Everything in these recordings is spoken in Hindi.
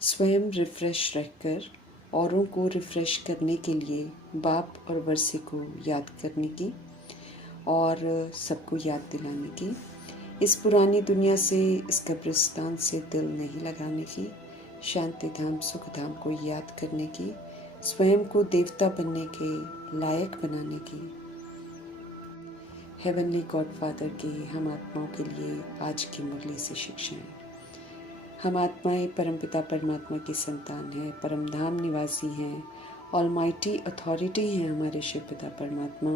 स्वयं रिफ्रेश रहकर औरों को रिफ्रेश करने के लिए बाप और वर्षे को याद करने की और सबको याद दिलाने की, इस पुरानी दुनिया से, इस कब्रिस्तान से दिल नहीं लगाने की, शांति धाम सुख धाम को याद करने की, स्वयं को देवता बनने के लायक बनाने की, हेवनली गॉडफादर के हम आत्माओं के लिए आज की मुरली से शिक्षाएं। हम आत्माएं परमपिता परमात्मा की संतान हैं, परमधाम निवासी हैं, ऑलमाइटी अथॉरिटी हैं हमारे शिव पिता परमात्मा।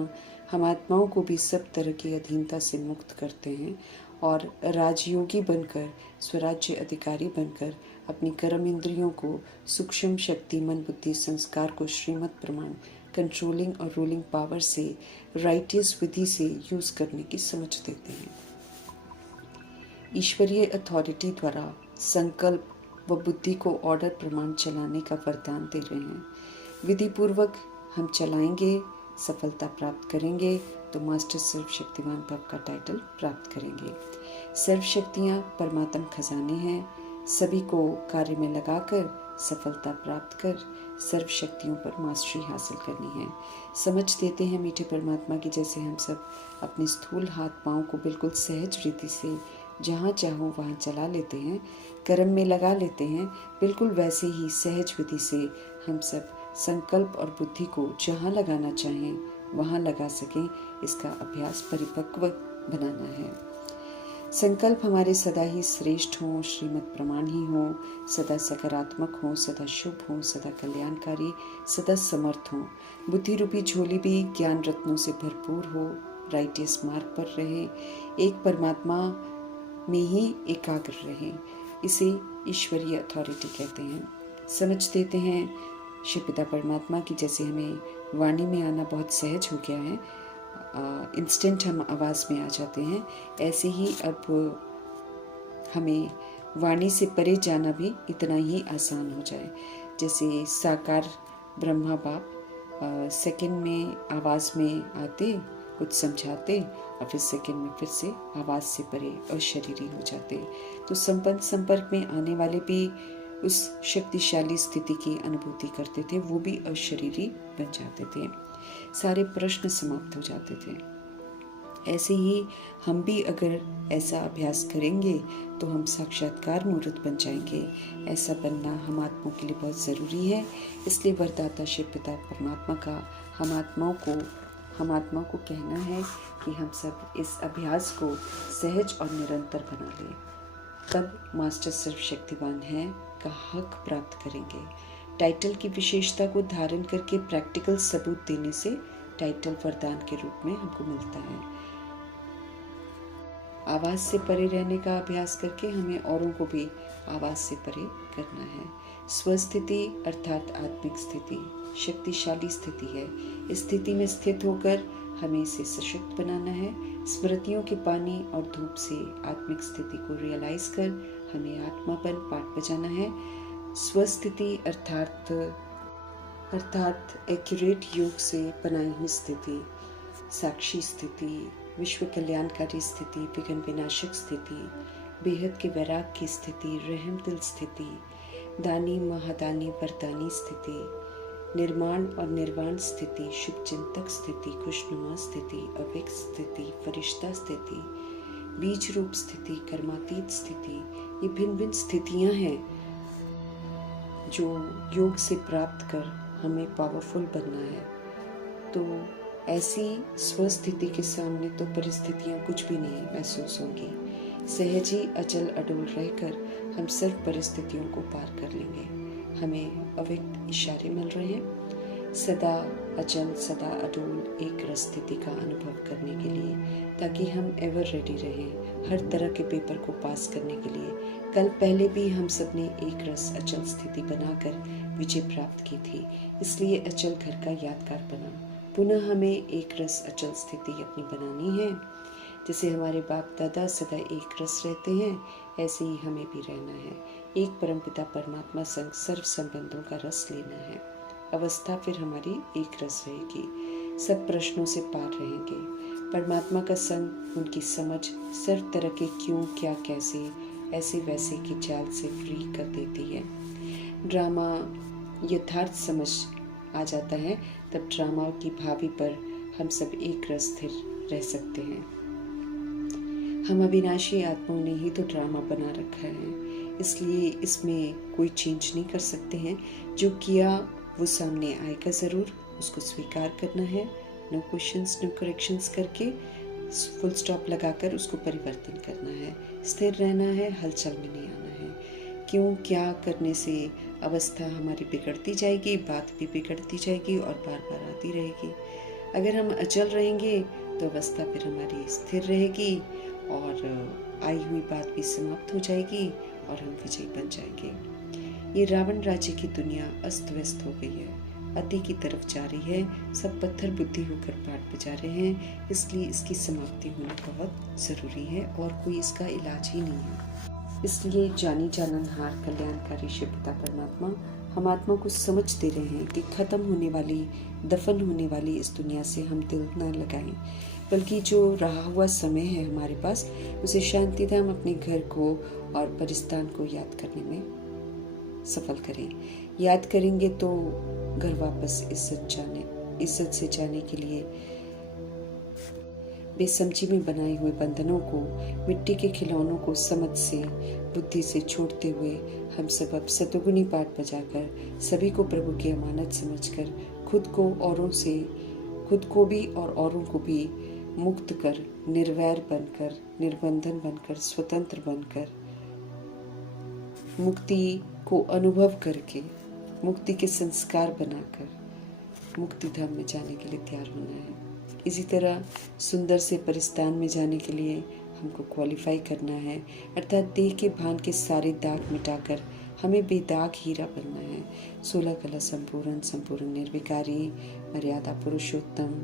हम आत्माओं को भी सब तरह की अधीनता से मुक्त करते हैं और राजयोगी बनकर, स्वराज्य अधिकारी बनकर अपनी कर्म इंद्रियों को सूक्ष्म शक्ति, मन, बुद्धि, संस्कार को श्रीमत प्रमाण, कंट्रोलिंग और रूलिंग पावर से, राइटियस विधि से यूज करने की समझ देते हैं। ईश्वरीय अथॉरिटी द्वारा संकल्प व बुद्धि को ऑर्डर प्रमाण चलाने का वरदान दे रहे हैं। विधि पूर्वक हम चलाएंगे, सफलता प्राप्त करेंगे तो मास्टर सर्वशक्तिमान भव का टाइटल प्राप्त करेंगे। सर्वशक्तियाँ परमात्म खजाने हैं, सभी को कार्य में लगाकर सफलता प्राप्त कर सर्वशक्तियों पर मास्टरी हासिल करनी है। समझ देते हैं मीठे परमात्मा की, जैसे हम सब अपने स्थूल हाथ पाँव को बिल्कुल सहज रीति से जहाँ चाहो वहाँ चला लेते हैं, कर्म में लगा लेते हैं, बिल्कुल वैसे ही सहज विधि से हम सब संकल्प और बुद्धि को जहाँ लगाना चाहें वहाँ लगा सकें, इसका अभ्यास परिपक्व बनाना है। संकल्प हमारे सदा ही श्रेष्ठ हों, श्रीमत प्रमाण ही हों, सदा सकारात्मक हों, सदा शुभ हों, सदा कल्याणकारी, सदा समर्थ हों। बुद्धि रूपी झोली भी ज्ञान रत्नों से भरपूर हो, राइटियस मार्ग पर रहे, एक परमात्मा में ही एकाग्र रहे। इसे ईश्वरीय अथॉरिटी कहते हैं। समझ देते हैं शिव पिता परमात्मा की, जैसे हमें वाणी में आना बहुत सहज हो गया है, इंस्टेंट हम आवाज़ में आ जाते हैं, ऐसे ही अब हमें वाणी से परे जाना भी इतना ही आसान हो जाए। जैसे साकार ब्रह्मा बाप सेकंड में आवाज़ में आते, कुछ समझाते और फिर सेकंड में फिर से आवाज़ से परे अशरीरी हो जाते, तो संपर्क में आने वाले भी उस शक्तिशाली स्थिति की अनुभूति करते थे, वो भी अशरीरी बन जाते थे, सारे प्रश्न समाप्त हो जाते थे। ऐसे ही हम भी अगर ऐसा अभ्यास करेंगे तो हम साक्षात्कार मूर्त बन जाएंगे। ऐसा बनना हम आत्माओं के लिए बहुत ज़रूरी है। इसलिए वरदाता शिव पिता परमात्मा का हम आत्माओं को कहना है कि हम सब इस अभ्यास को सहज और निरंतर बना लें, तब मास्टर सर्वशक्तिवान है का हक प्राप्त करेंगे। टाइटल की विशेषता को धारण करके प्रैक्टिकल सबूत देने से टाइटल वरदान के रूप में हमको मिलता है। आवाज़ से परे रहने का अभ्यास करके हमें औरों को भी आवाज़ से परे करना है। स्वस्थिति अर्थात आत्मिक स्थिति शक्तिशाली स्थिति है। इस स्थिति में स्थित होकर हमें इसे सशक्त बनाना है। स्मृतियों के पानी और धूप से आत्मिक स्थिति को रियलाइज कर हमें आत्मापन पाठ बजाना है। स्वस्थिति अर्थात एक्यूरेट योग से बनाई हुई स्थिति, साक्षी स्थिति, विश्व कल्याणकारी स्थिति, विघ्न विनाशक स्थिति, बेहद के वैराग की स्थिति, रहम दिल स्थिति, दानी महादानी वरदानी स्थिति, निर्माण और निर्वाण स्थिति, शुभ चिंतक स्थिति, खुशनुमा स्थिति, अव्यक्त स्थिति, फरिश्ता स्थिति, बीज रूप स्थिति, कर्मातीत स्थिति, ये भिन्न भिन्न स्थितियां हैं जो योग से प्राप्त कर हमें पावरफुल बनना है। तो ऐसी स्वस्थिति के सामने तो परिस्थितियां कुछ भी नहीं महसूस होंगी। सहज ही अचल अडोल रहकर हम सर्व परिस्थितियों को पार कर लेंगे। हमें अव्यक्त इशारे मिल रहे हैं सदा अचल सदा अडोल एक रस स्थिति का अनुभव करने के लिए, ताकि हम एवर रेडी रहें हर तरह के पेपर को पास करने के लिए। कल पहले भी हम सब ने एक रस अचल स्थिति बनाकर विजय प्राप्त की थी, इसलिए अचल घर का यादगार बना। पुनः हमें एक रस अचल स्थिति अपनी बनानी है। जैसे हमारे बाप दादा सदा एक रस रहते हैं, ऐसे ही हमें भी रहना है। एक परमपिता परमात्मा संग सर्व संबंधों का रस लेना है। अवस्था फिर हमारी एक रस रहेगी, सब प्रश्नों से पार रहेंगे। परमात्मा का संग, उनकी समझ सर्व तरह के क्यों क्या कैसे ऐसे वैसे की जाल से फ्री कर देती है। ड्रामा यथार्थ समझ आ जाता है, तब ड्रामा की भावी पर हम सब एक रस स्थिर रह सकते हैं। हम अविनाशी आत्माओं ने ही तो ड्रामा बना रखा है, इसलिए इसमें कोई चेंज नहीं कर सकते हैं। जो किया वो सामने आएगा ज़रूर, उसको स्वीकार करना है, नो क्वेश्चंस नो करेक्शंस करके फुल स्टॉप लगाकर उसको परिवर्तन करना है, स्थिर रहना है, हलचल में नहीं आना है। क्यों क्या करने से अवस्था हमारी बिगड़ती जाएगी, बात भी बिगड़ती जाएगी और बार बार आती रहेगी। अगर हम अचल रहेंगे तो अवस्था फिर हमारी स्थिर रहेगी और आई हुई बात भी समाप्त हो जाएगी और हम विजयी बन जाएंगे। ये रावण राज्य की दुनिया अस्त व्यस्त हो गई है, अति की तरफ जा रही है, सब पत्थर बुद्धि होकर पाठ बजा रहे हैं, इसलिए इसकी समाप्ति होना बहुत ज़रूरी है और कोई इसका इलाज ही नहीं है। इसलिए जानी जाननहार कल्याणकारी शिव पिता परमात्मा हम आत्मा को समझ दे रहे हैं कि ख़त्म होने वाली, दफन होने वाली इस दुनिया से हम दिल न लगाएं, बल्कि जो रहा हुआ समय है हमारे पास उसे शांति धाम, अपने घर को और परिस्तान को याद करने में सफल करें। याद करेंगे तो घर वापस इज्जत से जाने के लिए बेसमझी में बनाए हुए बंधनों को, मिट्टी के खिलौनों को समझ से, बुद्धि से छोड़ते हुए हम सब अब सतुगुनी पाठ बजाकर सभी को प्रभु की अमानत समझकर खुद को भी और औरों को भी मुक्त कर, निर्वैर बनकर, निर्बंधन बनकर, स्वतंत्र बनकर, मुक्ति को अनुभव करके, मुक्ति के संस्कार बनाकर मुक्ति धाम में जाने के लिए तैयार होना है। इसी तरह सुंदर से परिस्तान में जाने के लिए हमको क्वालिफाई करना है, अर्थात देह के भान के सारे दाग मिटाकर हमें बेदाग हीरा बनना है। 16 कला संपूर्ण निर्विकारी, मर्यादा पुरुषोत्तम,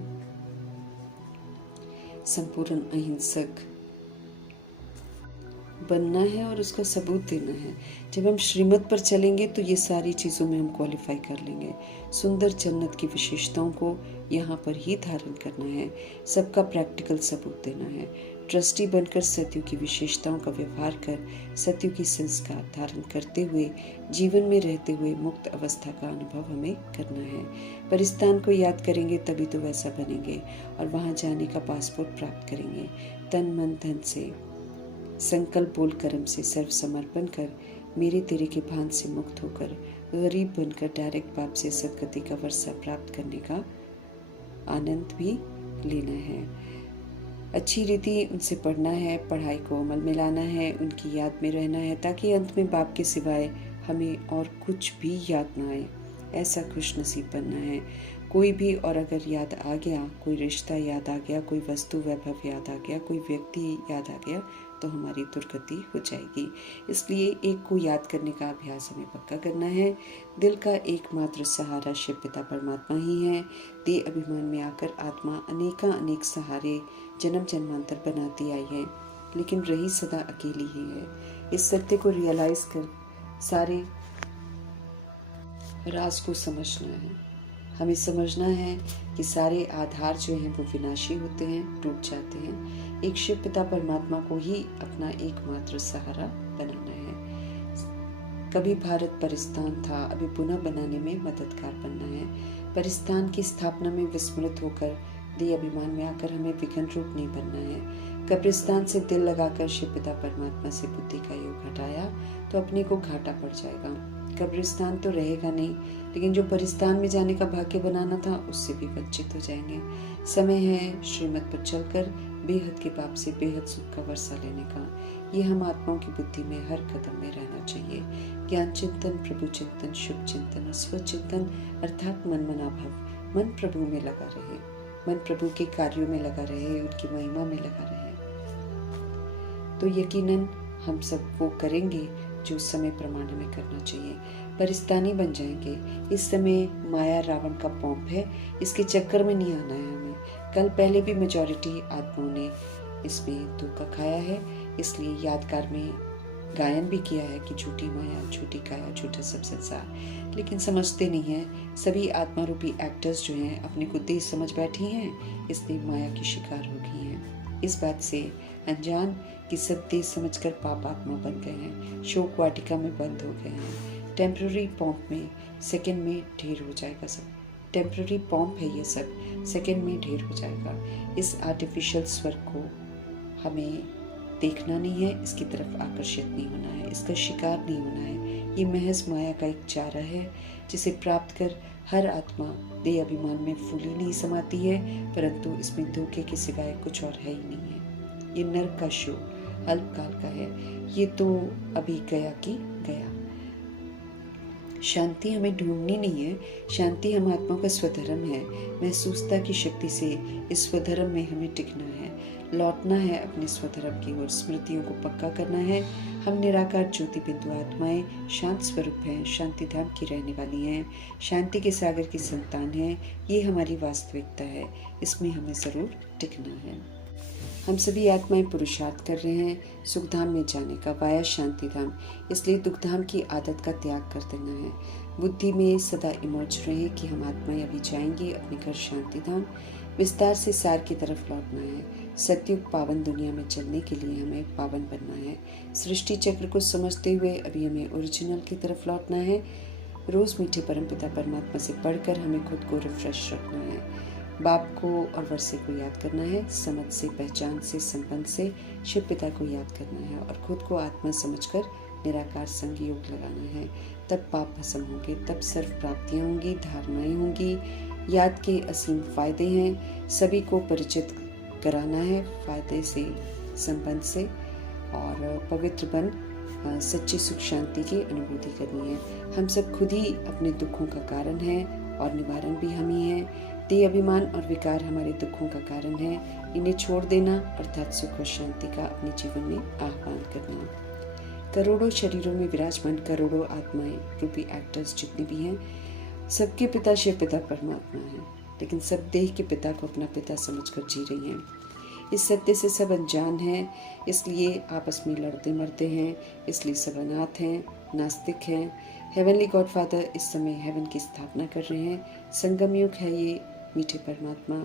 संपूर्ण अहिंसक बनना है और उसका सबूत देना है। जब हम श्रीमत पर चलेंगे तो ये सारी चीज़ों में हम क्वालिफाई कर लेंगे। सुंदर जन्नत की विशेषताओं को यहाँ पर ही धारण करना है, सबका प्रैक्टिकल सबूत देना है। ट्रस्टी बनकर सत्यु की विशेषताओं का व्यवहार कर, सत्यु की संस्कार धारण करते हुए, जीवन में रहते हुए मुक्त अवस्था का अनुभव हमें करना है। परिस्तान को याद करेंगे तभी तो वैसा बनेंगे और वहाँ जाने का पासपोर्ट प्राप्त करेंगे। तन मन धन से, संकल्प बोल कर्म से सर्व समर्पण कर, मेरे तेरे के भान से मुक्त होकर, गरीब बनकर डायरेक्ट बाप से सदगति का वर्षा प्राप्त करने का आनंद भी लेना है। अच्छी रीति उनसे पढ़ना है, पढ़ाई को अमल में लाना है, उनकी याद में रहना है, ताकि अंत में बाप के सिवाय हमें और कुछ भी याद ना आए। ऐसा खुश नसीब बनना है। कोई भी और अगर याद आ गया, कोई रिश्ता याद आ गया, कोई वस्तु वैभव याद आ गया, कोई व्यक्ति याद आ गया, तो हमारी दुर्गति हो जाएगी। इसलिए एक को याद करने का अभ्यास हमें पक्का करना है। दिल का एकमात्र सहारा शिव पिता परमात्मा ही है। देह अभिमान में आकर आत्मा अनेक सहारे जन्म जन्मांतर बनाती आई है, लेकिन रही सदा अकेली ही है। इस सत्य को रियलाइज कर सारे राज को समझना है। हमें समझना है कि सारे आधार जो हैं वो विनाशी होते हैं, टूट जाते हैं। एक शिव पिता परमात्मा को ही अपना एकमात्र सहारा बनाना है। कभी भारत परिस्तान था, अभी पुनः बनाने में मददगार बनना है। परिस्तान की स्थापना में विस्मृत होकर देह अभिमान में आकर हमें विघ्न रूप नहीं बनना है। कब्रिस्तान से दिल लगाकर शिव पिता परमात्मा से बुद्धि का योग हटाया तो अपने को घाटा पड़ जाएगा। कब्रिस्तान तो रहेगा नहीं, लेकिन जो परिस्तान में जाने का भाग्य बनाना था उससे भी वंचित हो जाएंगे। समय है श्रीमत पर चलकर बेहद के बाप से बेहद सुख का वर्षा लेने का। ये हम आत्माओं की बुद्धि में हर कदम में रहना चाहिए। ज्ञान चिंतन, प्रभु चिंतन, शुभ चिंतन और स्वचिंतन अर्थात मन मनाभाव। मन प्रभु में लगा रहे, मन प्रभु के कार्यों में लगा रहे, उनकी महिमा में लगा रहे, तो यकीनन हम सब वो करेंगे जो उस समय प्रमाण में करना चाहिए। परिस्तानी बन जाएंगे। इस समय माया रावण का पॉम्प है, इसके चक्कर में नहीं आना है हमें। कल पहले भी मेजॉरिटी आत्माओं ने इसमें धोखा खाया है, इसलिए यादगार में गायन भी किया है कि झूठी माया, झूठी काया, झूठा सब संसार। लेकिन समझते नहीं हैं। सभी आत्मा रूपी एक्टर्स जो हैं अपने को देह समझ बैठी हैं, इसलिए माया की शिकार हो गई हैं। इस बात से अनजान कि सब देह समझकर पाप आत्मा बन गए हैं, शोक वाटिका में बंद हो गए हैं। टेम्प्रेरी पॉम्प में सेकंड में ढेर हो जाएगा सब। टेम्प्रेरी पॉम्प है ये सब, सेकंड में ढेर हो जाएगा। इस आर्टिफिशियल स्वर्ग को हमें देखना नहीं है, इसकी तरफ आकर्षित नहीं होना है, इसका शिकार नहीं होना है। ये महज माया का एक चारा है जिसे प्राप्त कर हर आत्मा देह अभिमान में फूली नहीं समाती है, परंतु इसमें धोखे के सिवाय कुछ और है ही नहीं है। ये नरक का शो अल्पकाल का है, ये तो अभी गया कि गया। शांति हमें ढूंढनी नहीं है, शांति हम आत्मा का स्वधर्म है। महसूसता की शक्ति से इस स्वधर्म में हमें टिकना है, लौटना है अपने स्वधर्म की ओर, स्मृतियों को पक्का करना है। हम निराकार ज्योति बिंदु आत्माएं शांत स्वरूप हैं, शांति धाम की रहने वाली हैं, शांति के सागर की संतान हैं। ये हमारी वास्तविकता है, इसमें हमें ज़रूर टिकना है। हम सभी आत्माएं पुरुषार्थ कर रहे हैं सुखधाम में जाने का, वाया शांति धाम। इसलिए दुखधाम की आदत का त्याग कर देना है। बुद्धि में सदा इमर्ज रहे कि हम आत्माएं अभी जाएंगे अपने घर शांति धाम। विस्तार से सार की तरफ लौटना है। सत्युग पावन दुनिया में चलने के लिए हमें पावन बनना है। सृष्टि चक्र को समझते हुए अभी हमें ओरिजिनल की तरफ लौटना है। रोज़ मीठे परमपिता परमात्मा से पढ़कर हमें खुद को रिफ्रेश रखना है। बाप को और वर्षे को याद करना है, समझ से, पहचान से, संबंध से शिव पिता को याद करना है और खुद को आत्मा समझकर निराकार संग योग लगाना है। तब पाप भस्म होंगे, तब सर्व प्राप्तियाँ होंगी, धारणाएं होंगी। याद के असीम फायदे हैं, सभी को परिचित कराना है फायदे से, संबंध से, और पवित्र बन सच्ची सुख शांति की अनुभूति करनी है। हम सब खुद ही अपने दुखों का कारण हैं और निवारण भी हम ही हैं। देह अभिमान और विकार हमारे दुखों का कारण है। इन्हें छोड़ देना अर्थात सुख और शांति का अपने जीवन में आह्वान करना। करोड़ों शरीरों में विराजमान करोड़ों आत्माएं रूपी एक्टर्स जितने भी हैं, सबके पिता शिव पिता परमात्मा है, लेकिन सब देह के पिता को अपना पिता समझकर जी रही हैं। इस सत्य से सब अनजान हैं, इसलिए आपस में लड़ते मरते हैं, इसलिए सब अनाथ हैं, नास्तिक हैं। हेवनली गॉड फादर इस समय हेवन की स्थापना कर रहे हैं। संगम युग है ये, मीठे परमात्मा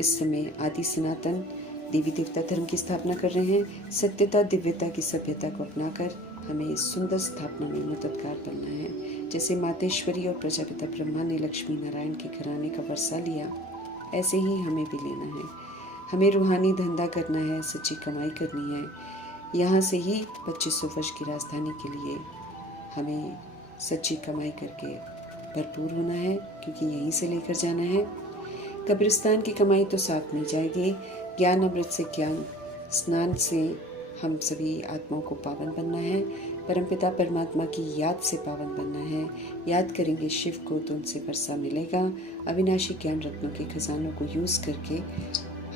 इस समय आदि सनातन देवी देवता धर्म की स्थापना कर रहे हैं। सत्यता दिव्यता की सभ्यता को अपनाकर हमें इस सुंदर स्थापना में मददगार बनना है। जैसे मातेश्वरी और प्रजापिता ब्रह्मा ने लक्ष्मी नारायण के घराने का वर्षा लिया, ऐसे ही हमें भी लेना है। हमें रूहानी धंधा करना है, सच्ची कमाई करनी है। यहाँ से ही 2500 वर्ष की राजधानी के लिए हमें सच्ची कमाई करके भरपूर होना है, क्योंकि यहीं से लेकर जाना है। कब्रिस्तान की कमाई तो साथ नहीं जाएगी। ज्ञान अमृत से, ज्ञान स्नान से हम सभी आत्माओं को पावन बनना है। परमपिता परमात्मा की याद से पावन बनना है। याद करेंगे शिव को तो उनसे वर्षा मिलेगा। अविनाशी ज्ञान रत्नों के खजानों को यूज़ करके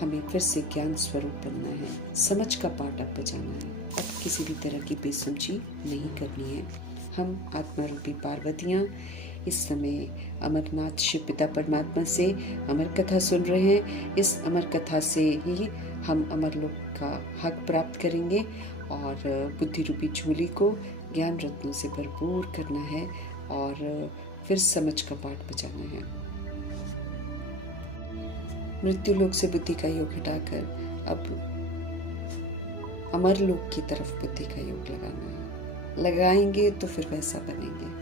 हमें फिर से ज्ञान स्वरूप बनना है। समझ का पाठ अब बजाना है। अब किसी भी तरह की बेसमझी नहीं करनी है। हम आत्मा रूपी पार्वतियाँ इस समय अमरनाथ शिव पिता परमात्मा से अमर कथा सुन रहे हैं। इस अमर कथा से ही हम अमर लोक का हक प्राप्त करेंगे और बुद्धि रूपी झोली को ज्ञान रत्नों से भरपूर करना है और फिर समझ का पाठ बजाना है। मृत्यु लोक से बुद्धि का योग हटाकर अब अमर लोक की तरफ बुद्धि का योग लगाना है। लगाएंगे तो फिर वैसा बनेंगे।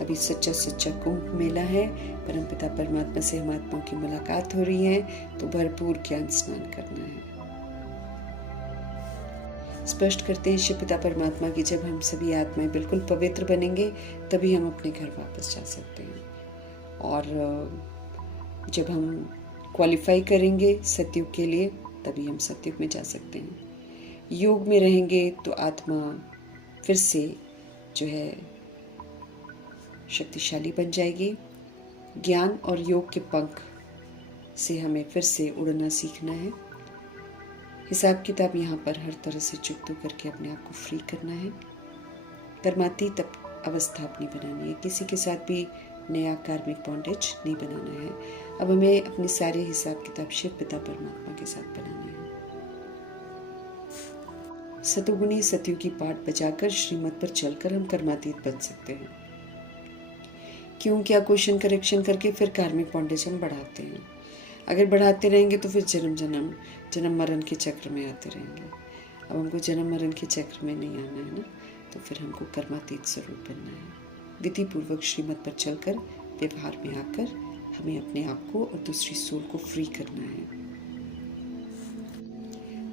अभी सच्चा सच्चा कुंभ मेला है। परमपिता परमात्मा से हम आत्माओं की मुलाकात हो रही है, तो भरपूर ज्ञान स्नान करना है। स्पष्ट करते हैं शिव पिता परमात्मा की, जब हम सभी आत्माएं बिल्कुल पवित्र बनेंगे तभी हम अपने घर वापस जा सकते हैं। और जब हम क्वालिफाई करेंगे सतयुग के लिए तभी हम सतयुग में जा सकते हैं। योग में रहेंगे तो आत्मा फिर से जो है शक्तिशाली बन जाएगी। ज्ञान और योग के पंख से हमें फिर से उड़ना सीखना है। हिसाब किताब यहाँ पर हर तरह से चुकतो करके अपने आप को फ्री करना है। कर्मातीत अवस्था अपनी बनानी है। किसी के साथ भी नया कार्मिक बॉन्डेज नहीं बनाना है। अब हमें अपने सारे हिसाब किताब शिव पिता परमात्मा के साथ बनाने हैं। सतुगुणी सतयुगी पाठ बजाकर श्रीमत पर चलकर हम कर्मातीत बन सकते हैं। क्यों क्या क्वेश्चन करेक्शन करके फिर कार्मिक बॉन्डेज हम बढ़ाते हैं। अगर बढ़ाते रहेंगे तो फिर जन्म मरण के चक्र में आते रहेंगे। अब हमको जन्म मरण के चक्र में नहीं आना है ना, तो फिर हमको कर्मातीत स्वरूप बनना है। विधि पूर्वक श्रीमत पर चलकर व्यवहार में आकर हमें अपने आप को और दूसरी सोल को फ्री करना है।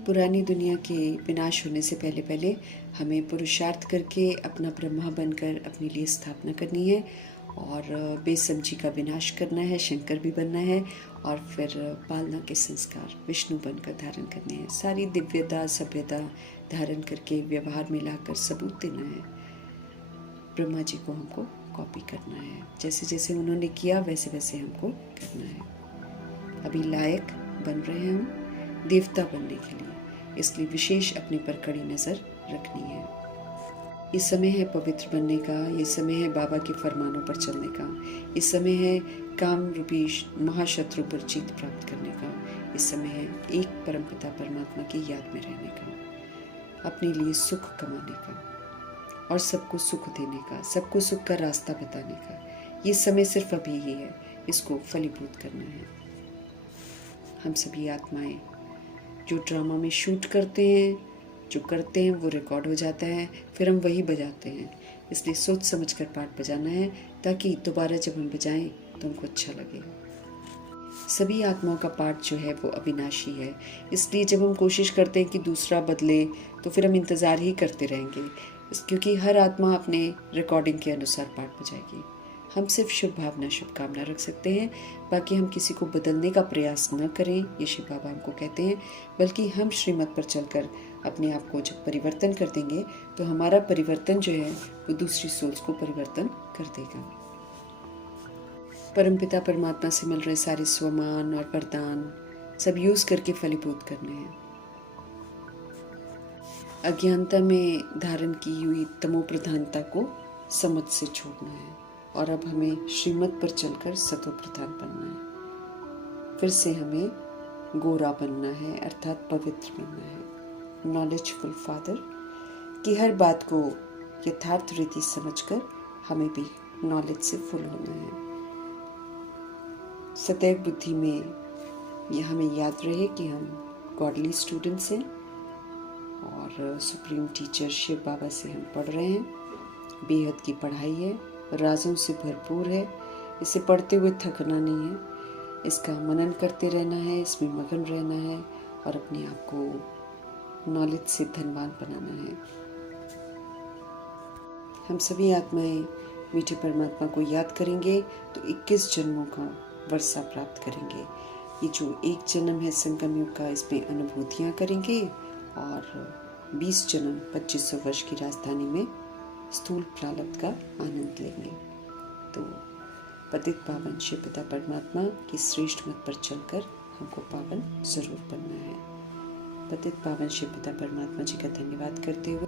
पुरानी दुनिया के विनाश होने से पहले पहले हमें पुरुषार्थ करके अपना ब्रह्मा बनकर अपने लिए स्थापना करनी है और बेसमझी का विनाश करना है, शंकर भी बनना है और फिर पालना के संस्कार विष्णु बनकर धारण करने हैं। सारी दिव्यता सभ्यता धारण करके व्यवहार में लाकर सबूत देना है। ब्रह्मा जी को हमको कॉपी करना है, जैसे जैसे उन्होंने किया वैसे वैसे हमको करना है। अभी लायक बन रहे हैं हम देवता बनने के लिए, इसलिए विशेष अपने पर कड़ी नज़र रखनी है। ये समय है पवित्र बनने का, ये समय है बाबा के फरमानों पर चलने का, इस समय है काम रूपी महाशत्रु पर जीत प्राप्त करने का, इस समय है एक परमपिता परमात्मा की याद में रहने का, अपने लिए सुख कमाने का और सबको सुख देने का, सबको सुख का रास्ता बताने का। ये समय सिर्फ अभी ही है, इसको फलीभूत करना है। हम सभी आत्माएं जो ड्रामा में शूट करते हैं, जो करते हैं वो रिकॉर्ड हो जाता है, फिर हम वही बजाते हैं। इसलिए सोच समझ कर पाठ बजाना है ताकि दोबारा जब हम बजाएं तो हमको अच्छा लगे। सभी आत्माओं का पाठ जो है वो अविनाशी है, इसलिए जब हम कोशिश करते हैं कि दूसरा बदले तो फिर हम इंतज़ार ही करते रहेंगे, क्योंकि हर आत्मा अपने रिकॉर्डिंग के अनुसार पाठ बजाएगी। हम सिर्फ शुभ भावना शुभकामना रख सकते हैं, बाकी हम किसी को बदलने का प्रयास न करें, ये शिव बाबा हमको कहते हैं। बल्कि हम श्रीमत पर चलकर अपने आप को जब परिवर्तन कर देंगे तो हमारा परिवर्तन जो है वो दूसरी सोल्स को परिवर्तन कर देगा। परमपिता परमात्मा से मिल रहे सारे स्वमान और वरदान सब यूज करके फलीभूत करने हैं। अज्ञानता में धारण की हुई तमो प्रधानता को समझ से छोड़ना है और अब हमें श्रीमत पर चलकर सतो प्रधान बनना है। फिर से हमें गोरा बनना है, अर्थात पवित्र बनना है। नॉलेजफुल फादर की हर बात को यथार्थ रीति समझकर हमें भी नॉलेज से फुल होना है। सदैव बुद्धि में यह हमें याद रहे कि हम गॉडली स्टूडेंट्स हैं और सुप्रीम टीचर शिव बाबा से हम पढ़ रहे हैं। बेहद की पढ़ाई है, राजों से भरपूर है, इसे पढ़ते हुए थकना नहीं है, इसका मनन करते रहना है, इसमें मगन रहना है और अपने आप को नॉलेज से धनवान बनाना है। हम सभी आत्माएं मीठे परमात्मा को याद करेंगे तो 21 जन्मों का वर्षा प्राप्त करेंगे। ये जो एक जन्म है संगम युग का, इसमें अनुभूतियाँ करेंगे और 20 जन्म 2500 वर्ष की राजधानी में स्थूल प्रारब्ध का आनंद लेंगे। तो पतित पावन शिव पिता परमात्मा की श्रेष्ठ मत पर चलकर हमको पावन जरूर बनना है। पतित पावन शिव पिता परमात्मा जी का धन्यवाद करते हुए